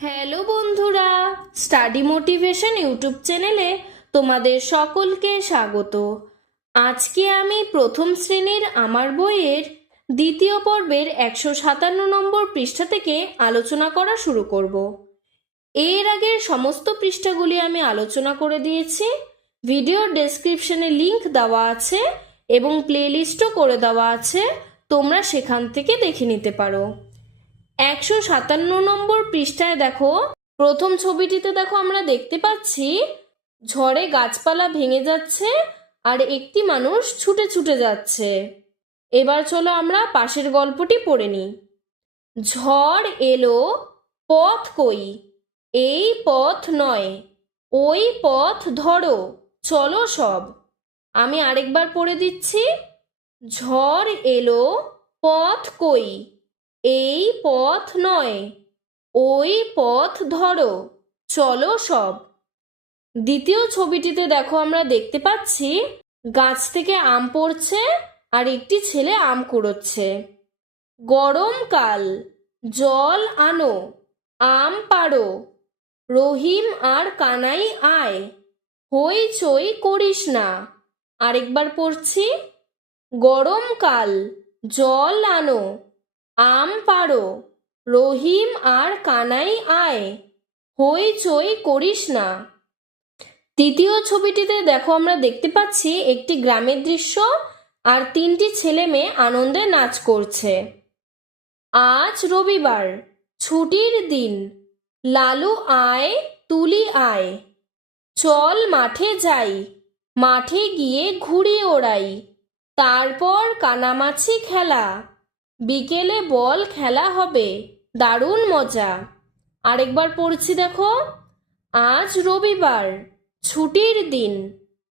Hello বন্ধুরা, study motivation YouTube চ্যানেলে তোমাদের সকলকে স্বাগত। আজকে আমি প্রথম শ্রেণীর আমার বইয়ের দ্বিতীয় পর্বের 157 নম্বর পৃষ্ঠা থেকে আলোচনা করা শুরু করব। এর আগের সমস্ত পৃষ্ঠাগুলি আমি আলোচনা করে দিয়েছি। ভিডিওর ডেসক্রিপশনে লিংক দেওয়া আছে এবং প্লেলিস্টও করে দেওয়া আছে, তোমরা সেখান থেকে দেখে নিতে পারো। 157 নম্বর পৃষ্ঠায় দেখো, প্রথম ছবিটিতে দেখো আমরা দেখতে পাচ্ছি ঝড়ে গাছপালা ভেঙে যাচ্ছে আর একটি মানুষ ছুটে ছুটে যাচ্ছে। এবার চলো আমরা পাশের গল্পটি পড়ে নিই। ঝড় এলো, পথ কই, এই পথ নয়, ওই পথ ধরো, চলো সব। আমি আরেকবার পড়ে দিচ্ছি। ঝড় এলো, পথ কই, এই পথ নয়, ওই পথ ধরো, চলো সব। দ্বিতীয় ছবিটিতে দেখো আমরা দেখতে পাচ্ছি গাছ থেকে আম পড়ছে আর একটি ছেলে আম কুড়োচ্ছে। গরমকাল, জল আনো, আম পাড়ো, রহিম আর কানাই আয়, হইচই করিস না। আরেকবার পড়ছি। গরমকাল, জল আনো, আম পাড়ো, রহিম আর কানাই আয়, হইচই করিস না। তৃতীয় ছবিটিতে দেখো আমরা দেখতে পাচ্ছি একটি গ্রামের দৃশ্য আর তিনটি ছেলে মেয়ে আনন্দে নাচ করছে। আজ রবিবার, ছুটির দিন, লালু আয়, তুলি আয়, চল মাঠে যাই, মাঠে গিয়ে ঘুড়ি ওড়াই, তারপর কানামাছি খেলা, বিকেলে বল খেলা হবে, দারুণ মজা। আরেকবার পড়ছি দেখো। আজ রবিবার, ছুটির দিন,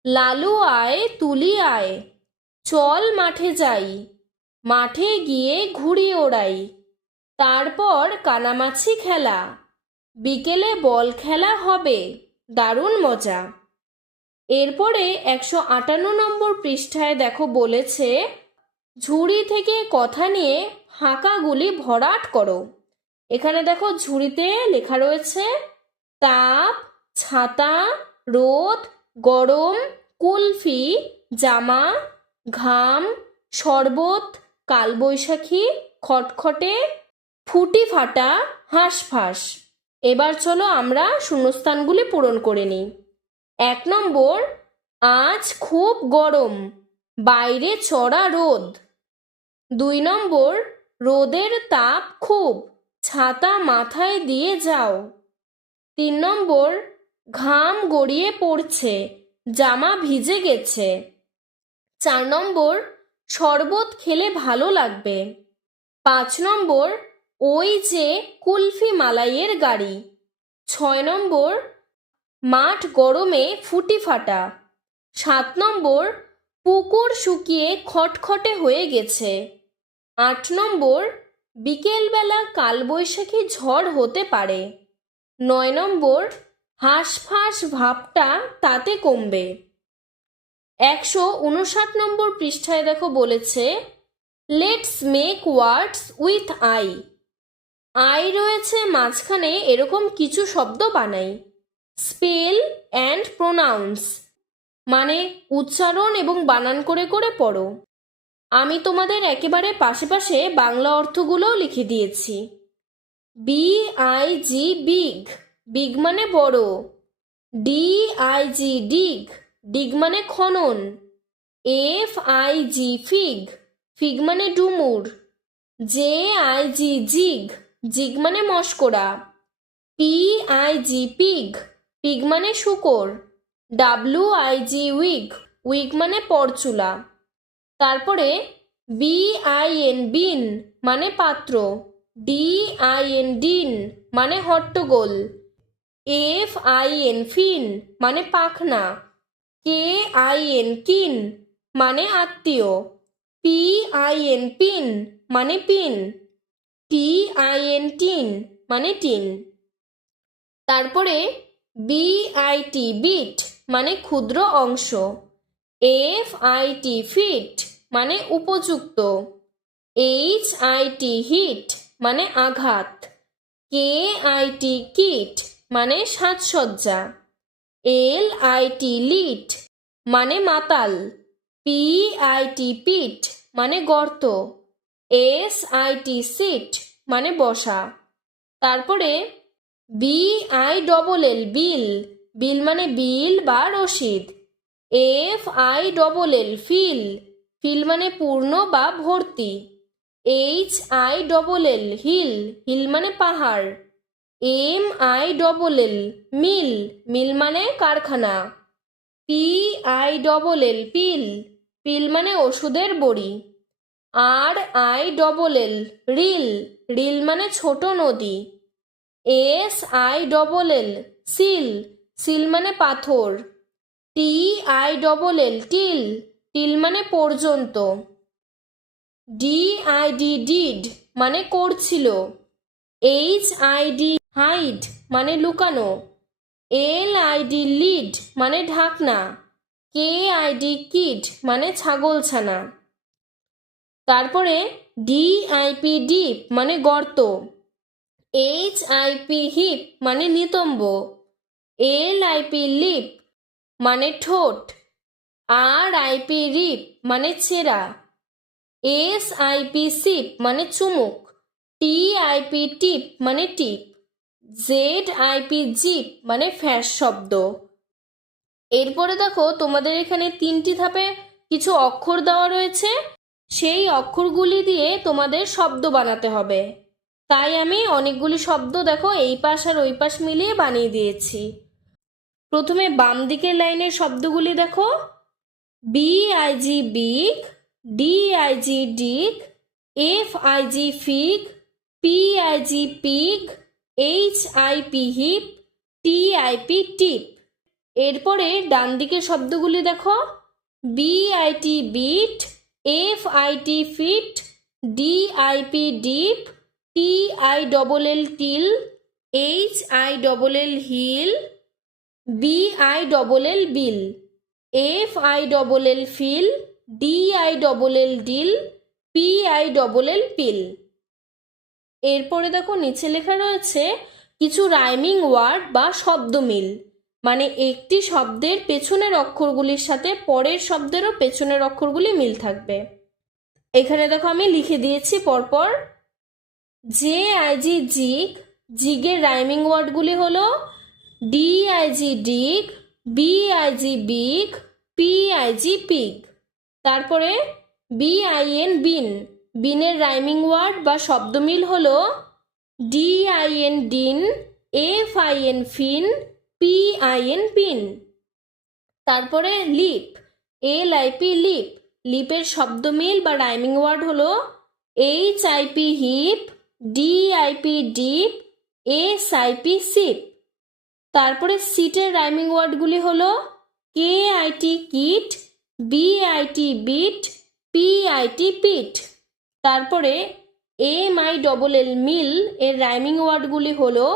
লালু আয়, তুলি আয়, চল মাঠে যাই, মাঠে গিয়ে ঘুড়ি ওড়াই, তারপর কানামাছি খেলা, বিকেলে বল খেলা হবে, দারুণ মজা। এরপরে 158 নম্বর পৃষ্ঠায় দেখো বলেছে, ঝুড়ি থেকে কথা নিয়ে ফাঁকাগুলি ভরাট করো। এখানে দেখো ঝুড়িতে লেখা রয়েছে তাপ, ছাতা, রোদ, গরম, কুলফি, জামা, ঘাম, শরবত, কালবৈশাখী, খটখটে, ফুটি ফাটা, হাঁসফাঁস। এবার চলো আমরা শূন্যস্থানগুলি পূরণ করে নিই। 1 নম্বর, আজ খুব গরম, বাইরে চড়া রোদ। 2 নম্বর, রোদের তাপ খুব, ছাতা মাথায় দিয়ে যাও। 3 নম্বর, ঘাম গড়িয়ে পড়ছে, জামা ভিজে গেছে। 4 নম্বর, শরবত খেলে ভালো লাগবে। 5 নম্বর, ওই যে কুলফি মালাইয়ের গাড়ি। 6 নম্বর, মাঠ গরমে ফুটি ফাটা। 7 নম্বর, পুকুর শুকিয়ে খটখটে হয়ে গেছে। 8 নম্বর, বিকেলবেলা কালবৈশাখী ঝড় হতে পারে। 9 নম্বর, হাঁসফাঁস ভাবটা তাতে কমবে। 159 নম্বর পৃষ্ঠায় দেখো বলেছে, let's make words with I. I রয়েছে মাঝখানে, এরকম কিছু শব্দ বানাই। স্পেল অ্যান্ড প্রোনাউন্স মানে উচ্চারণ এবং বানান করে করে পড়ো। আমি তোমাদের একেবারে পাশে পাশে বাংলা অর্থগুলোও লিখে দিয়েছি। BIG বিগ, বিগ মানে বড়। DIG ডিগ, ডিগ মানে খনন। FIG ফিগ, ফিগ মানে ডুমুর। JIG জিগ, জিগ মানে মস্করা। PIG পিগ, পিগ মানে শূকর। WIG উইগ, উইগ মানে পরচুলা। তারপরে BIN বিন মানে পাত্র। DIN ডিন মানে হট্টগোল। FIN ফিন মানে পাখনা। KIN কিন মানে আত্মীয়। PIN পিন মানে পিন। TIN টিন মানে টিন। তারপরে BIT বিট মানে ক্ষুদ্র অংশ। FIT ফিট মানে উপযুক্ত। HIT হিট মানে আঘাত। KIT কিট মানে সাজসজ্জা, LIT লিট মানে মাতাল, PIT পিট মানে গর্ত, SIT সিট মানে বসা। তারপরে BILL বিল, বিল মানে বিল বা রসিদ, FILL ফিল, ফিল মানে পূর্ণ বা ভর্তি, HILL হিল, হিল মানে পাহাড়, MILL মিল, মিল মানে কারখানা, PILL পিল, পিল মানে ওষুধের বড়ি, RILL রিল, রিল মানে ছোট নদী, SILL সিল, সিল মানে পাথর, TILL টিল, টিল মানে পর্যন্ত, DID ডিড মানে করছিল, HID হাইড মানে লুকানো, LID লিড মানে ঢাকনা, KID কিড মানে ছাগলছানা। তারপরে DIP ডিপ মানে গর্ত, HIP হিপ মানে নিতম্ব, LIP লিপ মানে ঠোঁট, RIP রিপ মানে ছেঁড়া, SIP সিপ মানে চুমুক, TIP টিপ মানে টিপ, ZIP জিপ মানে ফ্যাস শব্দ। এরপরে দেখো তোমাদের এখানে 3টি ধাপে কিছু অক্ষর দেওয়া রয়েছে, সেই অক্ষরগুলি দিয়ে তোমাদের শব্দ বানাতে হবে। তাই আমি অনেকগুলি শব্দ দেখো এই পাশ আর ওই পাশ মিলিয়ে বানিয়ে দিয়েছি। প্রথমে বাম দিকের লাইনের শব্দগুলি দেখো, BIG big, DIG dig, FIG fig, PIG pig, HIP hip, TIP tip. এরপরে ডান দিকের শব্দগুলি দেখো, BIT bit, FIT fit, DIP dip, TILL till, HILL hill, BILL bill, FILL fill, DILL dill, PILL pill. এরপরে দেখো নিচে লেখা রয়েছে কিছু রাইমিং ওয়ার্ড বা শব্দ মিল, মানে একটি শব্দের পেছনের অক্ষরগুলির সাথে পরের শব্দেরও পেছনের অক্ষরগুলি মিল থাকবে। এখানে দেখো আমি লিখে দিয়েছি পরপর। JIG জিগ, জিগের রাইমিং ওয়ার্ডগুলি হলো DIG dig, BIG big, PIG pig. তারপরে BIN বিন, বিনের রাইমিং ওয়ার্ড বা শব্দ মিল হলো DIN din, FIN fin, PIN pin. তারপরে লিপ, LIP লিপ, লিপের শব্দ মিল বা রাইমিং ওয়ার্ড হলো HIP hip, DIP dip, SIP sip. তারপরে সিটের রাইমিং ওয়ার্ডগুলি হলো KIT kit, BIT bit, PIT pit. তারপরে MILL মিল এর রাইমিং ওয়ার্ডগুলি হলো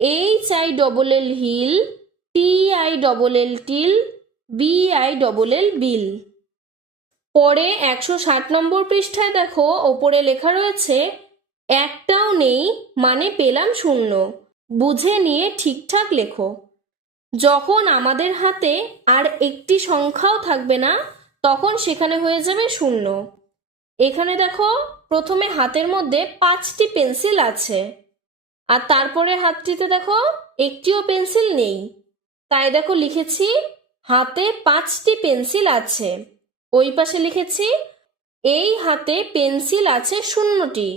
HILL hill, TILL till, BILL bill. পরে 160 নম্বর পৃষ্ঠায় দেখো ওপরে লেখা রয়েছে একটাও নেই মানে পেলাম শূন্য, বুঝে নিয়ে ঠিকঠাক লেখো। যখন আমাদের হাতে আর একটি সংখ্যাও থাকবে না তখন সেখানে হয়ে যাবে শূন্য। এখানে দেখো প্রথমে হাতের মধ্যে 5টি পেন্সিল আছে, আর তারপরে হাতটিতে দেখো একটিও পেন্সিল নেই, তাই দেখো লিখেছি হাতে 5টি পেন্সিল আছে। ওই পাশে লিখেছি এই হাতে পেন্সিল আছে 0টি,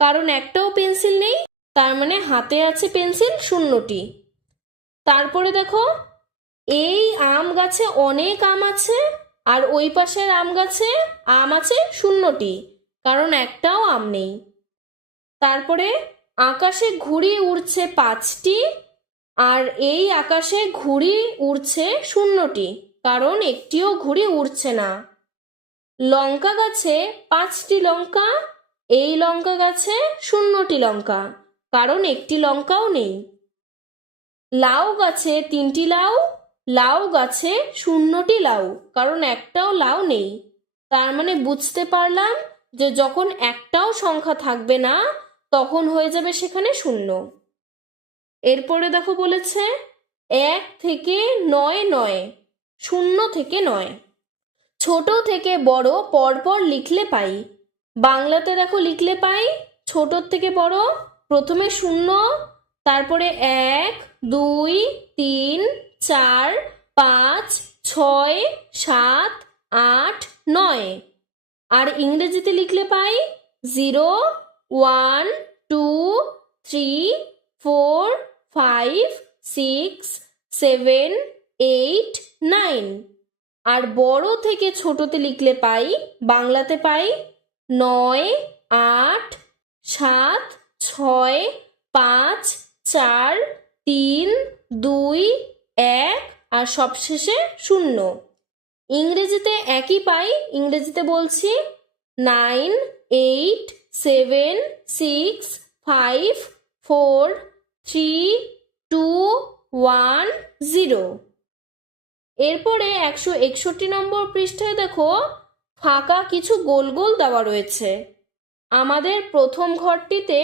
কারণ একটাও পেন্সিল নেই, তার মানে হাতে আছে পেন্সিল 0টি। তারপরে দেখো এই আম গাছে অনেক আম আছে, আর ওই পাশের আম গাছে আম আছে 0টি, কারণ একটাও আম নেই। তারপরে আকাশে ঘুড়ি উড়ছে 5টি, আর এই আকাশে ঘুড়ি উড়ছে 0টি, কারণ একটিও ঘুড়ি উড়ছে না। লঙ্কা গাছে 5টি লঙ্কা, এই লঙ্কা গাছে 0টি লঙ্কা, কারণ একটি লঙ্কাও নেই। লাউ গাছে 3টি লাউ, লাউ গাছে 0টি লাউ, কারণ একটাও লাউ নেই। তার মানে বুঝতে পারলাম যে যখন একটাও সংখ্যা থাকবে না তখন হয়ে যাবে সেখানে শূন্য। এরপরে দেখো বলেছে 1 থেকে 9 নয়, 0 থেকে 9। ছোট থেকে বড় পরপর লিখলে পাই। বাংলাতে দেখো লিখলে পাই ছোটর থেকে বড়, প্রথমে 0, তারপরে 1, 2, 3, 4, 5, 6, 7, 8, 9। আর ইংরেজিতে লিখলে পাই 0, 1, 2, 3, 4, 5, 6, 7, 8, 9। আর বড় থেকে ছোটতে লিখলে পাই বাংলাতে পাই 9, 8, 7, 6, 5, 4, 3, 2, 1 আর সবশেষে 0। ইংরেজিতে একই পাই, ইংরেজিতে বলছি 9, 8, 7, 6, 5, 4, 3, 2, 1, 0। এরপরে 161 নম্বর পৃষ্ঠায় দেখো ফাঁকা কিছু গোল গোল দেওয়া রয়েছে। আমাদের প্রথম ঘরটিতে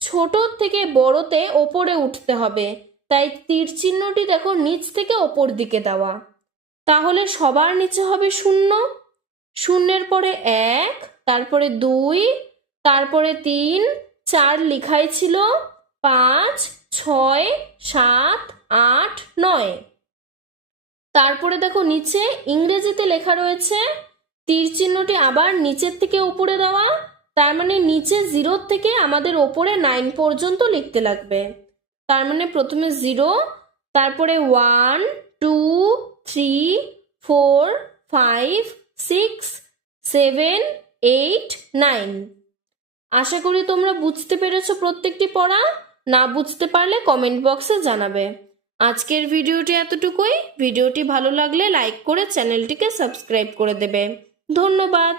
ছোট থেকে বড়তে ওপরে উঠতে হবে, তাই তীর চিহ্নটি দেখো নিচ থেকে ওপর দিকে দেওয়া। তাহলে সবার নিচে হবে 0, 0-এর পরে 1, তারপরে 2, তারপরে 3, 4 লেখাই ছিল, 5, 6, 7, 8, 9। তারপরে দেখো নিচে ইংরেজিতে লেখা রয়েছে তীর চিহ্নটি আবার নিচের থেকে উপরে দেওয়া, তার মানে নিচে 0 থেকে আমাদের ওপরে 9 পর্যন্ত লিখতে লাগবে। তার মানে প্রথমে 0, তারপরে 1, 2, 3, 4, 5, 6, 7, 8, 9। আশা করি তোমরা বুঝতে পেরেছো প্রত্যেকটি পড়া। না বুঝতে পারলে কমেন্ট বক্সে জানাবে। আজকের ভিডিওটি এতটুকুই। ভিডিওটি ভালো লাগলে লাইক করে চ্যানেলটিকে সাবস্ক্রাইব করে দেবে। ধন্যবাদ।